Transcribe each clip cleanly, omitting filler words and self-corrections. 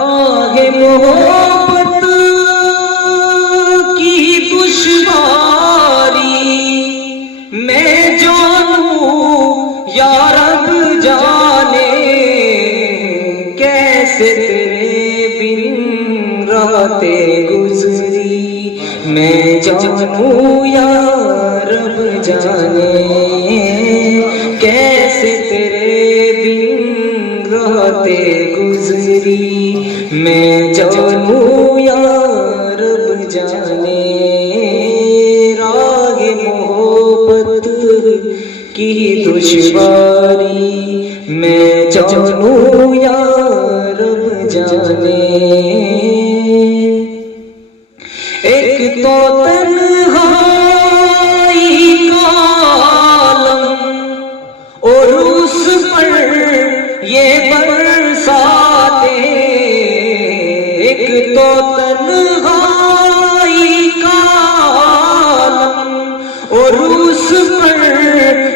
آگے محبت کی دشواری میں جانوں یا رب جانے کیسے تیرے بن راتیں گزری میں جانوں یا رب جانے کیسے تیرے بن راتیں گزری میں جانوں یا رب جانے راہ محبت کی دشواری میں جانوں یا رب جانے ایک تو تنہائی کا عالم اور اس پر یہ برساتیں ایک تو تنہائی کا عالم اور اس پر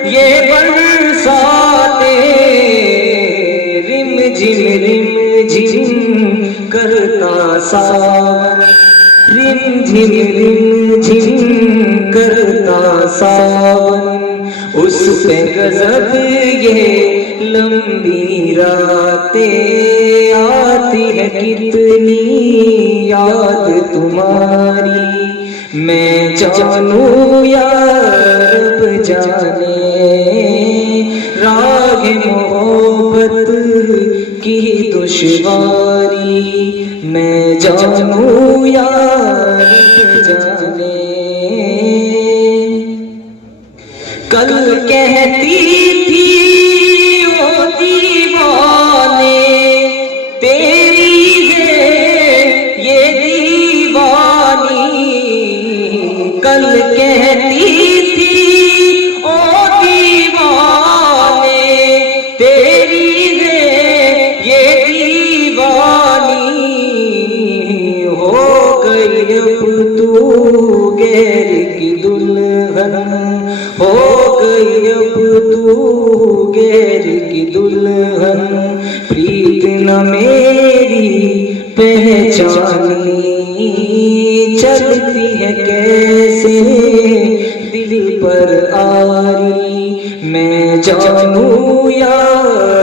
یہ برساتیں رم جھم کرتا ساون رم جھم کرتا ساون اس پہ غضب یہ لمبی راتیں آتی ہے کتنی یاد تمہاری میں جانوں یا رب جانے راہ محبت کی دشواری میں جانوں یا رب جانے کل کہتی تھی او دیوانے تیری ہے یہ دیوانی کل کہتی تھی او دیوانے تیری ہے یہ دیوانی ہو گئی اب تو غیر کی دلہن ہو گئی اب تو غیر کی دلہن پریت نہ میری پہچانی چلتی ہے کیسے دل پر آری میں جانوں یا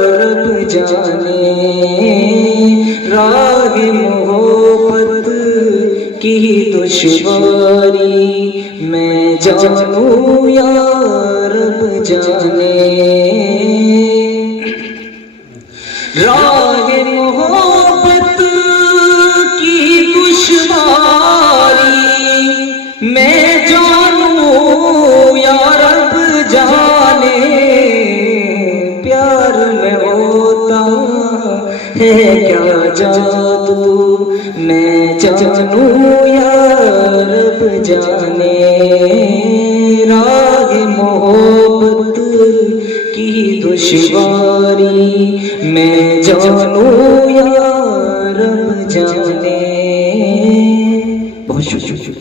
رب جانے راہ محبت کی دشواری میں جانوں یا رب جانے راہ محبت کی دشواری میں جانوں یا رب جانے پیار میں ہوتا ہے کیا جادو میں جانوں یا رب جانے راہ محبت کی دشواری میں جانوں یا رب جانے بہت شکریہ